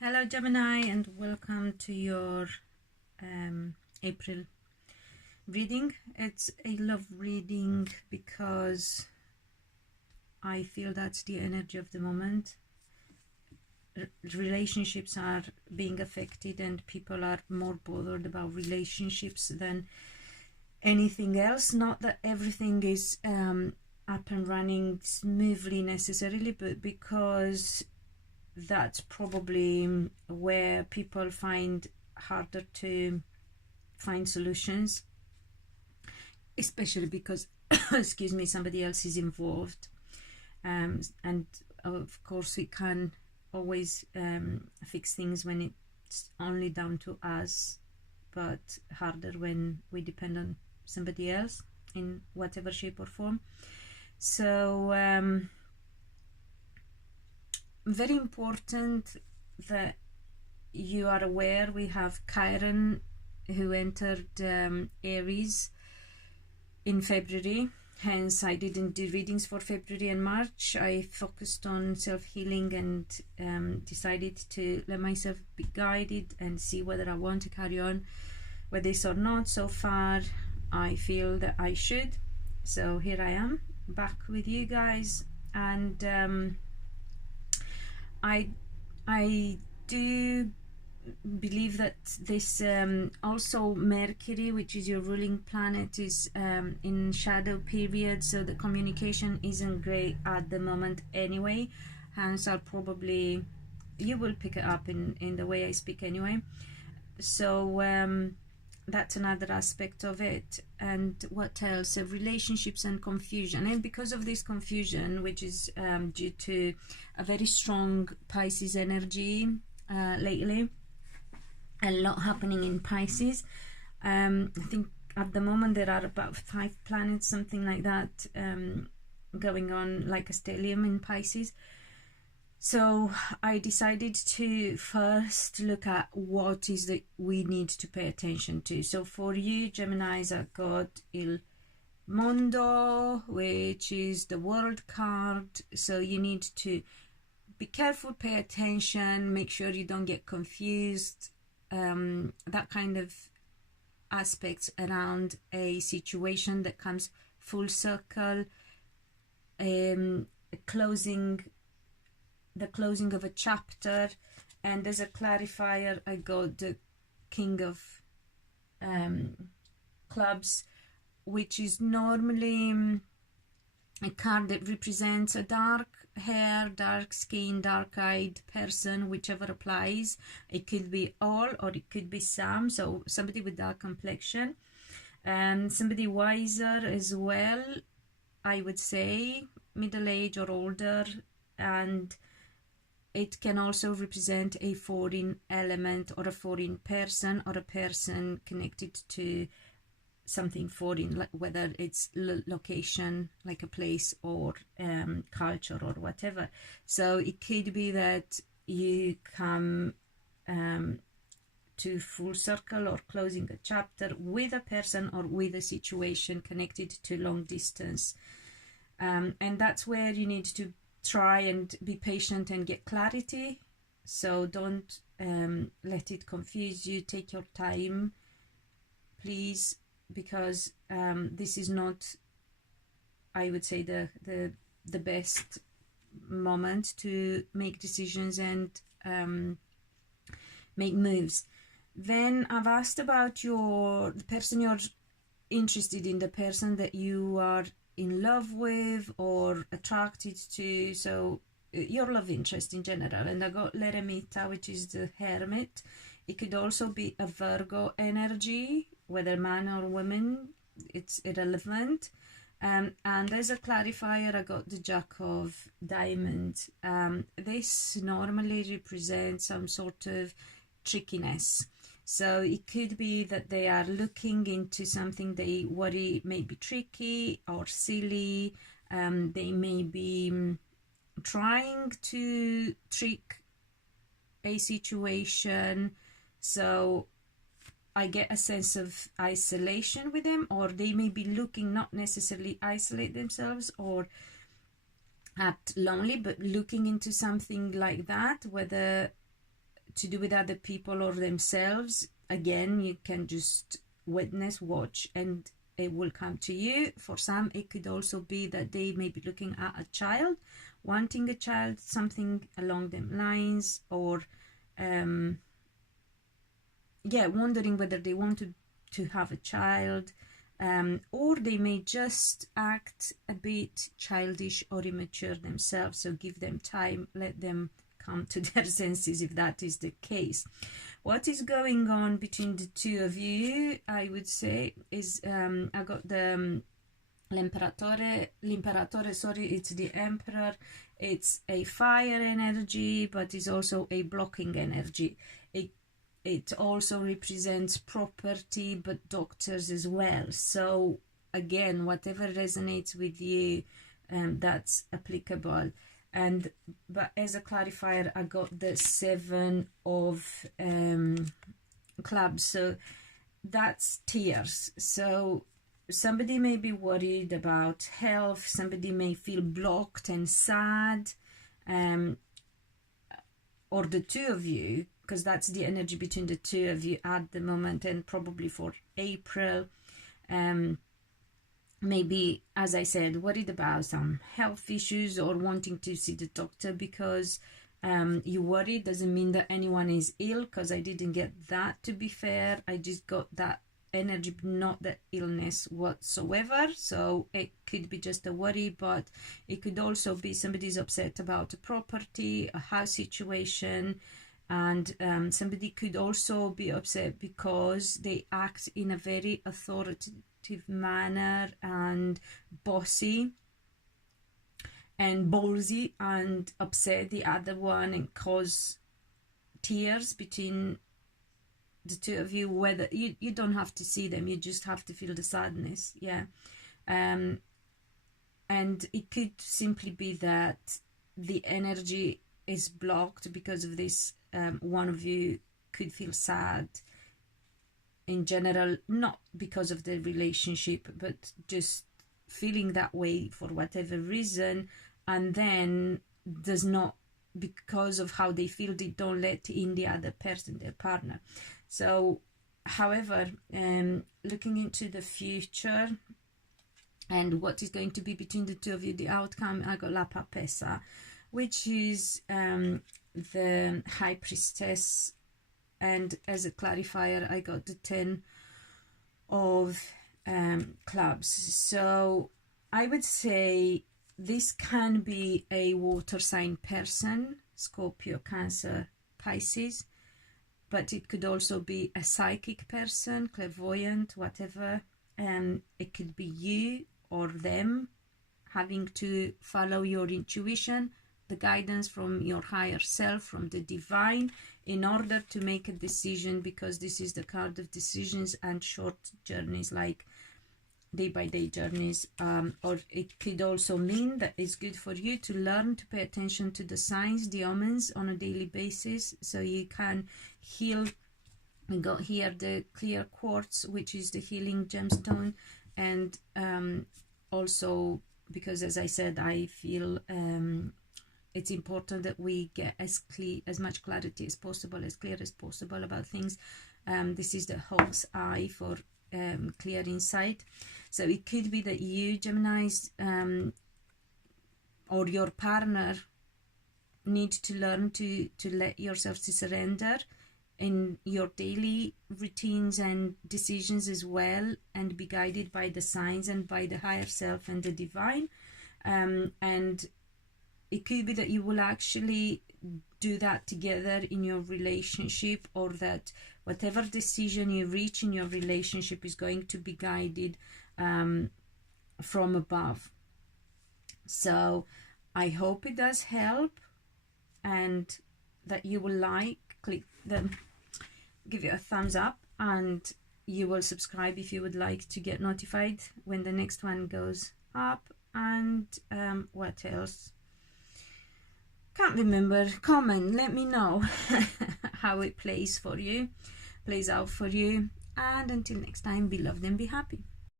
Hello Gemini, and welcome to your April reading. It's a love reading because I feel that's the energy of the moment. Relationships are being affected and people are more bothered about relationships than anything else. Not that everything is up and running smoothly necessarily, but because that's probably where people find harder to find solutions, especially because excuse me, somebody else is involved, and of course we can always fix things when it's only down to us, but harder when we depend on somebody else in whatever shape or form. So very important that you are aware we have Chiron who entered Aries in February. Hence I didn't do readings for February and March. I focused on self-healing and decided to let myself be guided and see whether I want to carry on with this or not. So far I feel that I should, so here I am back with you guys. And I do believe that this also Mercury, which is your ruling planet, is in shadow period, so the communication isn't great at the moment anyway. Hence you will pick it up in the way I speak anyway. So that's another aspect of it. And what else? Relationships and confusion. And because of this confusion, which is due to a very strong Pisces energy lately, a lot happening in Pisces. I think at the moment there are about 5 planets, something like that, going on like a stellium in Pisces. So I decided to first look at what is that we need to pay attention to. So for you Geminis, I've got Il Mondo, which is the World card. So you need to be careful, pay attention, make sure you don't get confused, that kind of aspects around a situation that comes full circle, the closing of a chapter. And as a clarifier I got the King of Clubs, which is normally a card that represents a dark hair, dark skin, dark-eyed person, whichever applies. It could be all or it could be some, so somebody with dark complexion, somebody wiser as well, I would say, middle age or older. And it can also represent a foreign element or a foreign person or a person connected to something foreign, like whether it's location, like a place, or culture or whatever. So it could be that you come to full circle or closing a chapter with a person or with a situation connected to long distance, and that's where you need to try and be patient and get clarity. So don't let it confuse you. Take your time, please, because this is not, I would say, the best moment to make decisions and make moves. Then I've asked about the person you're interested in, the person that you are in love with or attracted to, so your love interest in general. And I got L'Eremita, which is the Hermit. It could also be a Virgo energy, whether man or woman, it's irrelevant. And as a clarifier I got the Jack of Diamonds. This normally represents some sort of trickiness. So it could be that they are looking into something they worry may be tricky or silly. They may be trying to trick a situation. So I get a sense of isolation with them, or they may be looking, not necessarily isolate themselves or act lonely, but looking into something like that, whether to do with other people or themselves, again, you can just witness, watch, and it will come to you. For some, it could also be that they may be looking at a child, wanting a child, something along them lines, or wondering whether they want to have a child, or they may just act a bit childish or immature themselves. So give them time, let them come to their senses if that is the case. What is going on between the two of you, I would say, is I got the l'imperatore, sorry, it's the emperor. It's a fire energy, but it's also a blocking energy. It also represents property, but doctors as well. So again, whatever resonates with you, that's applicable. But as a clarifier, I got the 7 of clubs, so that's tears. So somebody may be worried about health, somebody may feel blocked and sad, or the two of you, because that's the energy between the two of you at the moment, and probably for April. Maybe, as I said, worried about some health issues or wanting to see the doctor because you worry. Doesn't mean that anyone is ill, because I didn't get that, to be fair. I just got that energy, not the illness whatsoever. So it could be just a worry, but it could also be somebody's upset about a property, a house situation, and somebody could also be upset because they act in a very authoritative manner and bossy and ballsy, and upset the other one and cause tears between the two of you. Whether you don't have to see them, you just have to feel the sadness. And it could simply be that the energy is blocked because of this. One of you could feel sad in general, not because of the relationship, but just feeling that way for whatever reason, and then does not, because of how they feel, they don't let in the other person, their partner. So however, looking into the future and what is going to be between the two of you, the outcome, I got La Papessa, which is the High Priestess, and as a clarifier I got the 10 of clubs. So I would say this can be a water sign person, Scorpio, Cancer, Pisces, but it could also be a psychic person, clairvoyant, whatever. It could be you or them having to follow your intuition, the guidance from your higher self, from the divine, in order to make a decision, because this is the card of decisions and short journeys, like day-by-day journeys. Or it could also mean that it's good for you to learn to pay attention to the signs, the omens, on a daily basis, so you can heal. We got here the clear quartz, which is the healing gemstone, and also because, as I said, I feel it's important that we get as much clarity as possible, as clear as possible about things. This is the hawk's eye for clear insight. So it could be that you, Geminis, or your partner, need to learn to let yourself to surrender in your daily routines and decisions as well, and be guided by the signs and by the higher self and the divine. And it could be that you will actually do that together in your relationship, or that whatever decision you reach in your relationship is going to be guided from above. So I hope it does help, and that you will give it a thumbs up, and you will subscribe if you would like to get notified when the next one goes up. And what else? Can't remember. Comment, let me know how it plays out for you. And until next time, be loved and be happy.